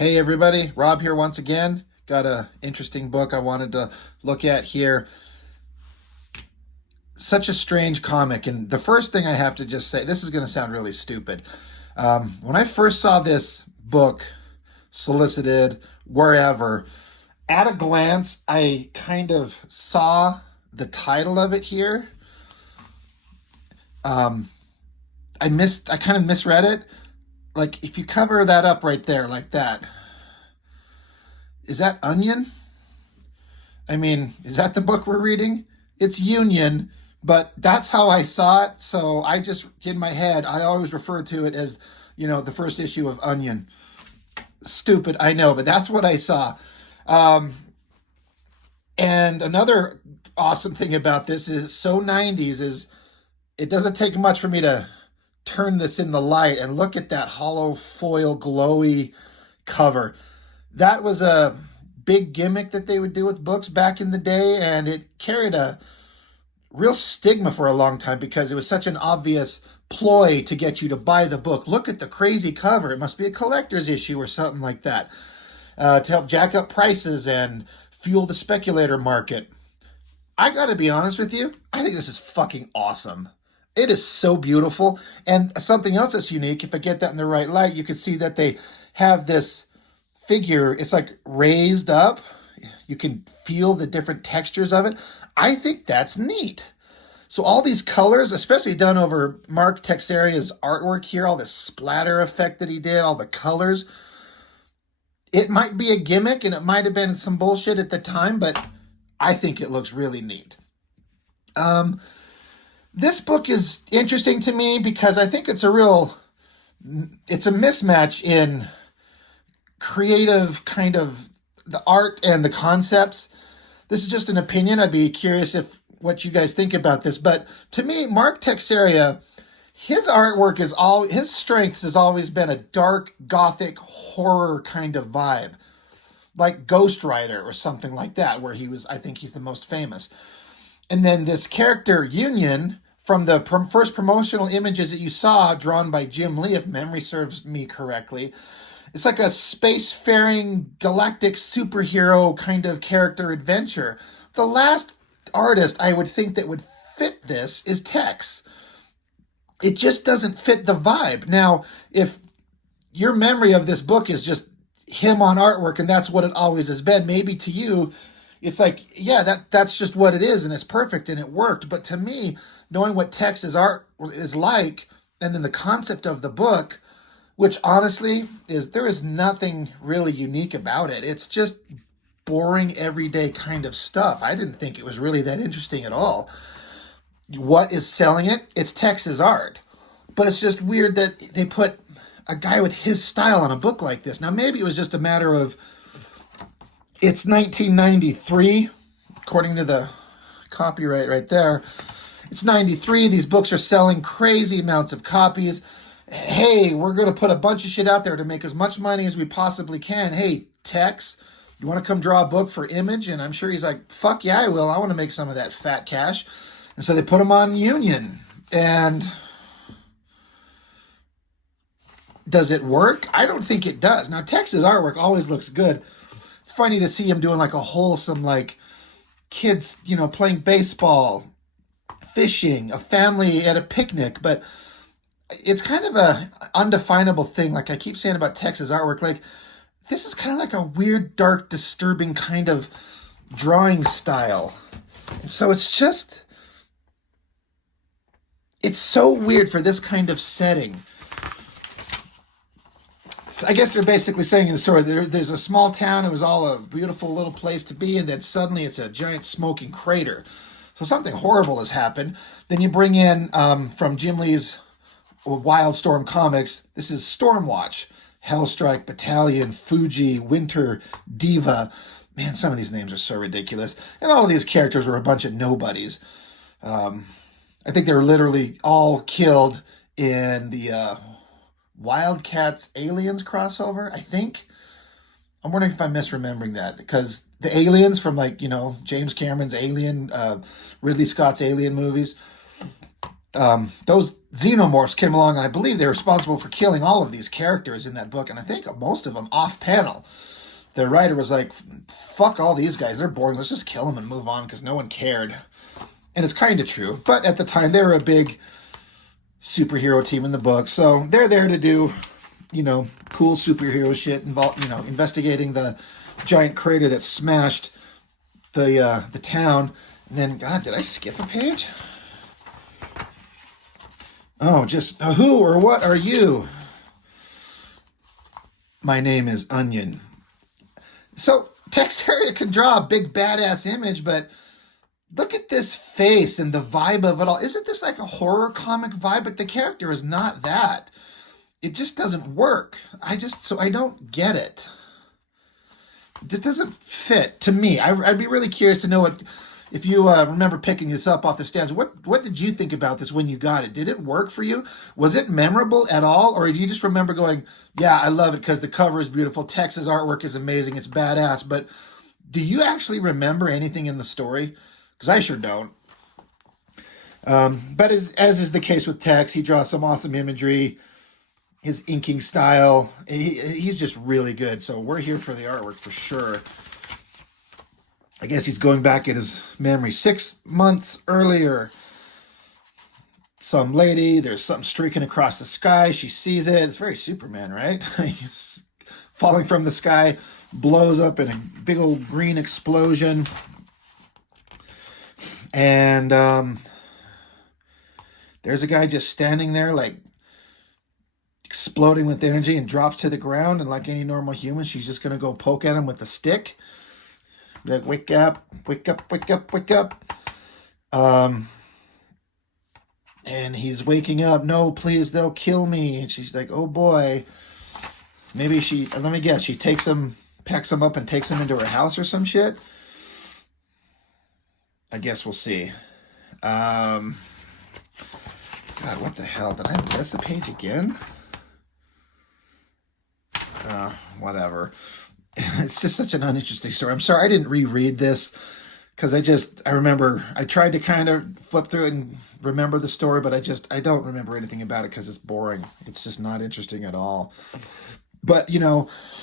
Hey everybody, Rob here once again. Got a interesting book I wanted to look at here. Such a strange comic, and the first thing I have to just say, this is going to sound really stupid. When I first saw this book solicited wherever, at a glance, I kind of saw the title of it here. Um, I kind of misread it. Like if you cover that up right there like that, is that onion? I mean, is that the book we're reading? It's Union, but that's how I saw it. So I just, in my head, I always refer to it as, the first issue of Onion. Stupid, I know, but that's what I saw. Um, and another awesome thing about this is so 90s is it doesn't take much for me to turn this in the light and look at that hollow foil glowy cover. That was a big gimmick that they would do with books back in the day, and it carried a real stigma for a long time because it was such an obvious ploy to get you to buy the book. Look at the crazy cover. It must be a collector's issue or something like that, to help jack up prices and fuel the speculator market. I gotta be honest with you, I think this is fucking awesome. It is so beautiful. And something else that's unique, if I get that in the right light, you can see that they have this figure. It's like raised up. You can feel the different textures of it. I think that's neat. So all these colors, especially done over Mark Texeria's artwork here, all this splatter effect that he did, all the colors. It might be a gimmick and it might have been some bullshit at the time, but I think it looks really neat. This book is interesting to me because I think it's a mismatch in creative kind of the art and the concepts. This is just an opinion. I'd be curious if what you guys think about this. But to me, Mark Texeria, his artwork his strengths has always been a dark, gothic, horror kind of vibe. Like Ghost Rider or something like that, where I think he's the most famous. And then this character, Union, from the first promotional images that you saw, drawn by Jim Lee, if memory serves me correctly, it's like a spacefaring galactic superhero kind of character adventure. The last artist I would think that would fit this is Tex. It just doesn't fit the vibe. Now, if your memory of this book is just him on artwork and that's what it always has been, maybe to you, it's like, yeah, that's just what it is and it's perfect and it worked. But to me, knowing what Tex's art is like and then the concept of the book, which honestly there is nothing really unique about it. It's just boring, everyday kind of stuff. I didn't think it was really that interesting at all. What is selling it? It's Tex's art. But it's just weird that they put a guy with his style on a book like this. Now, maybe it was just a matter of it's 1993, according to the copyright right there. It's 93. These books are selling crazy amounts of copies. Hey, we're going to put a bunch of shit out there to make as much money as we possibly can. Hey, Tex, you want to come draw a book for Image? And I'm sure he's like, fuck yeah, I will. I want to make some of that fat cash. And so they put him on Union. And does it work? I don't think it does. Now, Tex's artwork always looks good. It's funny to see him doing like a wholesome, like kids, playing baseball, fishing, a family at a picnic, but it's kind of a undefinable thing. Like I keep saying about Tex's artwork, like this is kind of like a weird, dark, disturbing kind of drawing style. And so it's so weird for this kind of setting. So I guess they're basically saying in the story there's a small town. It was all a beautiful little place to be, and then suddenly it's a giant smoking crater. So something horrible has happened. Then you bring in from Jim Lee's Wildstorm Comics. This is Stormwatch, Hellstrike Battalion, Fuji, Winter, Diva. Man, some of these names are so ridiculous. And all of these characters were a bunch of nobodies. I think they were literally all killed in the Wildcats Aliens crossover, I think. I'm wondering if I'm misremembering that, because the aliens from James Cameron's Alien, Ridley Scott's Alien movies, those xenomorphs came along, and I believe they're responsible for killing all of these characters in that book, and I think most of them off panel. The writer was like, fuck all these guys, they're boring, let's just kill them and move on because no one cared. And it's kind of true, but at the time they were a big superhero team in the book, so they're there to do, cool superhero shit, involved, investigating the giant crater that smashed the town. And then, God, did I skip a page? Oh, just who or what are you? My name is Onion. So Texeria can draw a big badass image, but look at this face and the vibe of it all. Isn't this like a horror comic vibe? But the character is not that. It just doesn't work. So I don't get it. It just doesn't fit to me. I'd be really curious to know if you remember picking this up off the stands. What did you think about this when you got it? Did it work for you? Was it memorable at all? Or do you just remember going, yeah, I love it because the cover is beautiful. Tex's artwork is amazing. It's badass. But do you actually remember anything in the story? Because I sure don't. But as is the case with Tex, he draws some awesome imagery. His inking style, he's just really good. So we're here for the artwork for sure. I guess he's going back in his memory 6 months earlier. Some lady, there's something streaking across the sky. She sees it. It's very Superman, right? He's falling from the sky, blows up in a big old green explosion. And there's a guy just standing there, like, exploding with energy, and drops to the ground. And like any normal human, she's just going to go poke at him with the stick. Like, wake up, wake up, wake up, wake up. And he's waking up. No, please, they'll kill me. And she's like, oh boy. Maybe let me guess, she takes him, packs him up and takes him into her house or some shit. I guess we'll see. God, what the hell? Did I miss a page again? Whatever. It's just such an uninteresting story. I'm sorry I didn't reread this because I remember I tried to kind of flip through it and remember the story, but I don't remember anything about it because it's boring. It's just not interesting at all. But,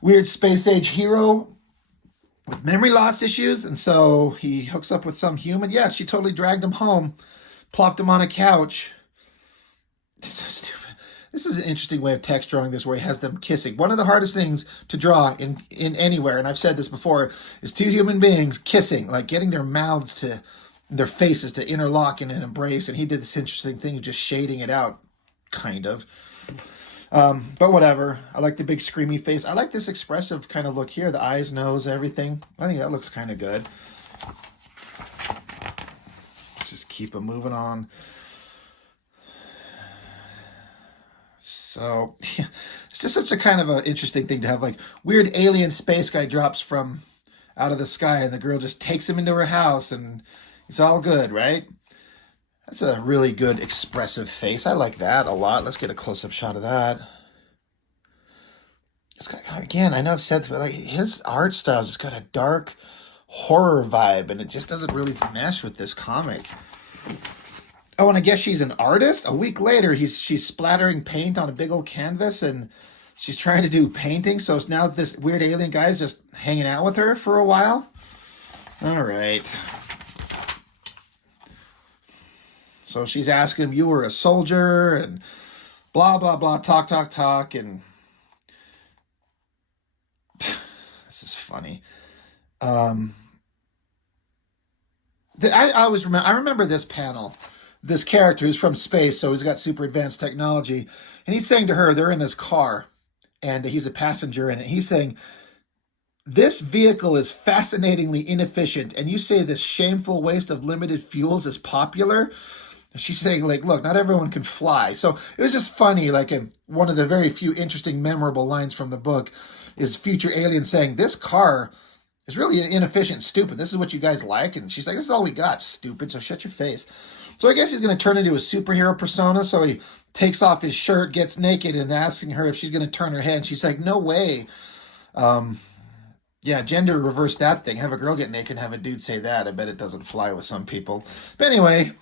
weird space age hero with memory loss issues, and so he hooks up with some human. Yeah, she totally dragged him home, plopped him on a couch. It's so stupid. This is an interesting way of Tex drawing this, where he has them kissing. One of the hardest things to draw in anywhere, and I've said this before, is two human beings kissing, like getting their faces to interlock in an embrace. And he did this interesting thing of just shading it out, kind of. But whatever. I like the big screamy face. I like this expressive kind of look here. The eyes, nose, everything. I think that looks kind of good. Let's just keep it moving on. So, yeah, it's just such a kind of an interesting thing to have, like, weird alien space guy drops from out of the sky and the girl just takes him into her house and it's all good, right? That's a really good expressive face. I like that a lot. Let's get a close-up shot of that. It's got, again, I know I've said this, but like his art style just got a dark horror vibe, and it just doesn't really mesh with this comic. Oh, and I guess she's an artist. A week later, she's splattering paint on a big old canvas, and she's trying to do painting. So now this weird alien guy is just hanging out with her for a while. All right. So she's asking him, you were a soldier, and blah, blah, blah, talk, and this is funny. I remember this panel. This character who's from space, so he's got super advanced technology, and he's saying to her, they're in his car, and he's a passenger in it. He's saying, this vehicle is fascinatingly inefficient, and you say this shameful waste of limited fuels is popular? She's saying, like, look, not everyone can fly. So it was just funny, like, one of the very few interesting, memorable lines from the book is future alien saying, this car is really inefficient and stupid. This is what you guys like? And she's like, this is all we got, stupid, so shut your face. So I guess he's going to turn into a superhero persona. So he takes off his shirt, gets naked, and asking her if she's going to turn her head. And she's like, no way. Yeah, gender reverse that thing. Have a girl get naked and have a dude say that. I bet it doesn't fly with some people. But anyway,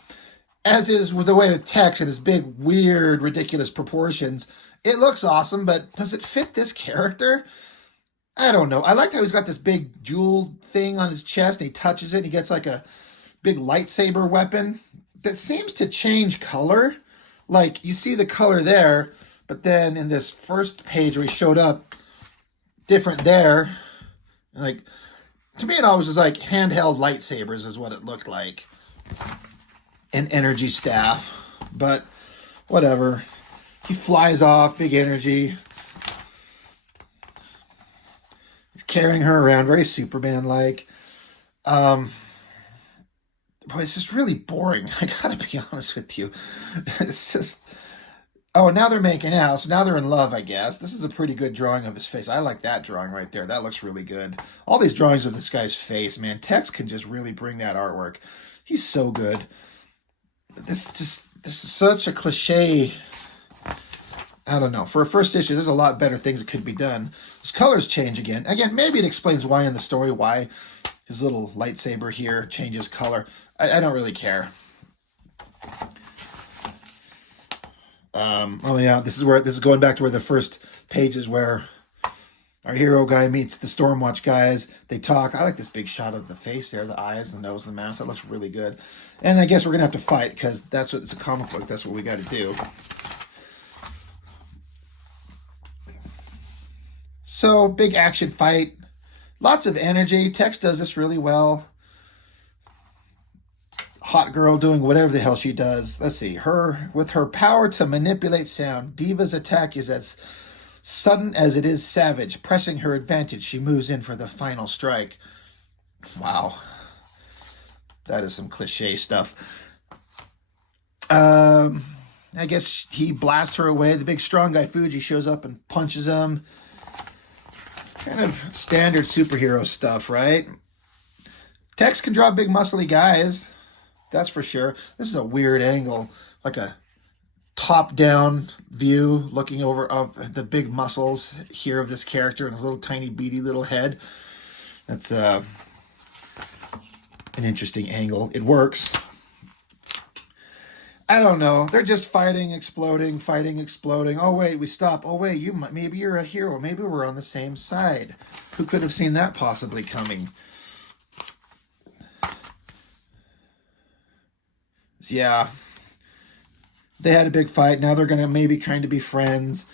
as is with the way with Tex and his big, weird, ridiculous proportions. It looks awesome, but does it fit this character? I don't know. I liked how he's got this big jewel thing on his chest, and he touches it, and he gets like a big lightsaber weapon that seems to change color. Like, you see the color there, but then in this first page where he showed up, different there. Like, to me, it always was like handheld lightsabers is what it looked like. An energy staff. But whatever. He flies off, big energy. He's carrying her around, very Superman-like. Boy, this is really boring. I gotta be honest with you. It's just... Oh, now they're making out, so now they're in love, I guess. This is a pretty good drawing of his face. I like that drawing right there. That looks really good. All these drawings of this guy's face, man. Tex can just really bring that artwork. He's so good. This is such a cliche. I don't know. For a first issue, there's a lot better things that could be done. His colors change again. Again, maybe it explains why in the story, why his little lightsaber here changes color. I don't really care. Oh yeah, this is going back to where the first page is where our hero guy meets the Stormwatch guys. They talk. I like this big shot of the face there, the eyes, the nose, the mask. That looks really good. And I guess we're gonna have to fight because that's what it's a comic book. That's what we got to do. So big action fight, lots of energy. Tex does this really well. Hot girl doing whatever the hell she does. Let's see. With her power to manipulate sound, Diva's attack is as sudden as it is savage. Pressing her advantage, she moves in for the final strike. Wow. That is some cliche stuff. I guess he blasts her away. The big strong guy Fuji shows up and punches him. Kind of standard superhero stuff, right? Tex can draw big muscly guys. That's for sure. This is a weird angle, like a top-down view looking over of the big muscles here of this character and his little tiny beady little head. That's an interesting angle. It works. I don't know. They're just fighting, exploding, fighting, exploding. Oh, wait, we stop. Oh, wait, maybe you're a hero. Maybe we're on the same side. Who could have seen that possibly coming? Yeah, they had a big fight. Now they're going to maybe kind of be friends.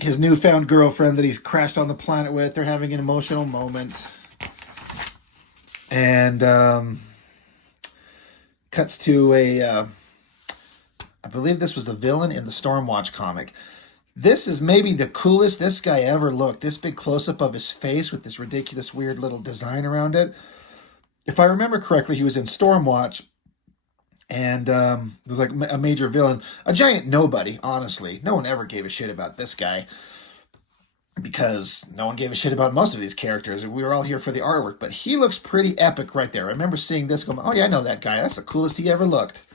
His newfound girlfriend that he's crashed on the planet with, they're having an emotional moment. And cuts to I believe this was a villain in the Stormwatch comic. This is maybe the coolest this guy ever looked. This big close-up of his face with this ridiculous weird little design around it. If I remember correctly, he was in Stormwatch. And it was like a major villain. A giant nobody, honestly. No one ever gave a shit about this guy. Because no one gave a shit about most of these characters. We were all here for the artwork. But he looks pretty epic right there. I remember seeing this going, oh yeah, I know that guy. That's the coolest he ever looked.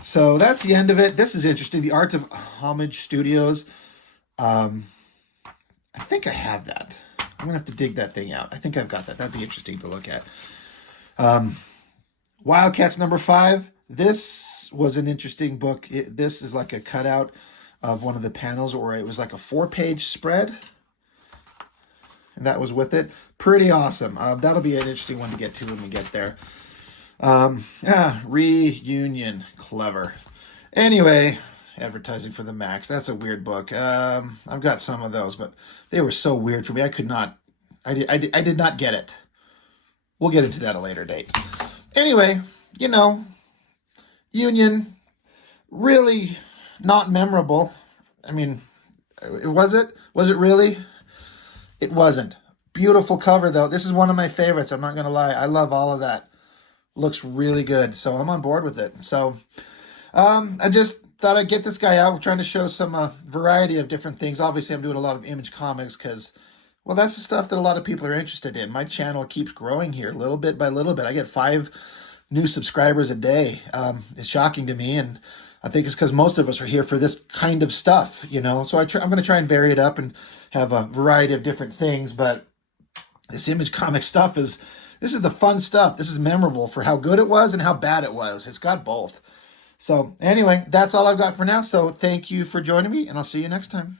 So that's the end of it. This is interesting. The Art of Homage Studios. I think I have that. I'm going to have to dig that thing out. I think I've got that. That'd be interesting to look at. Wildcats #5. This was an interesting book. This is like a cutout of one of the panels where it was like a 4-page spread. And that was with it. Pretty awesome. That'll be an interesting one to get to when we get there. Reunion. Clever. Anyway, advertising for the Max. That's a weird book. I've got some of those, but they were so weird for me. I could not. I did not get it. We'll get into that at a later date. Anyway, Union, really not memorable. I mean, was it? Was it really? It wasn't. Beautiful cover, though. This is one of my favorites. I'm not going to lie. I love all of that. Looks really good. So I'm on board with it. So I just thought I'd get this guy out. We're trying to show some variety of different things. Obviously, I'm doing a lot of Image Comics because... well, that's the stuff that a lot of people are interested in. My channel keeps growing here little bit by little bit. I get 5 new subscribers a day. It's shocking to me, and I think it's because most of us are here for this kind of stuff, So I'm going to try and vary it up and have a variety of different things, but this Image Comic stuff is This is the fun stuff. This is memorable for how good it was and how bad it was. It's got both. So anyway, that's all I've got for now. So thank you for joining me, and I'll see you next time.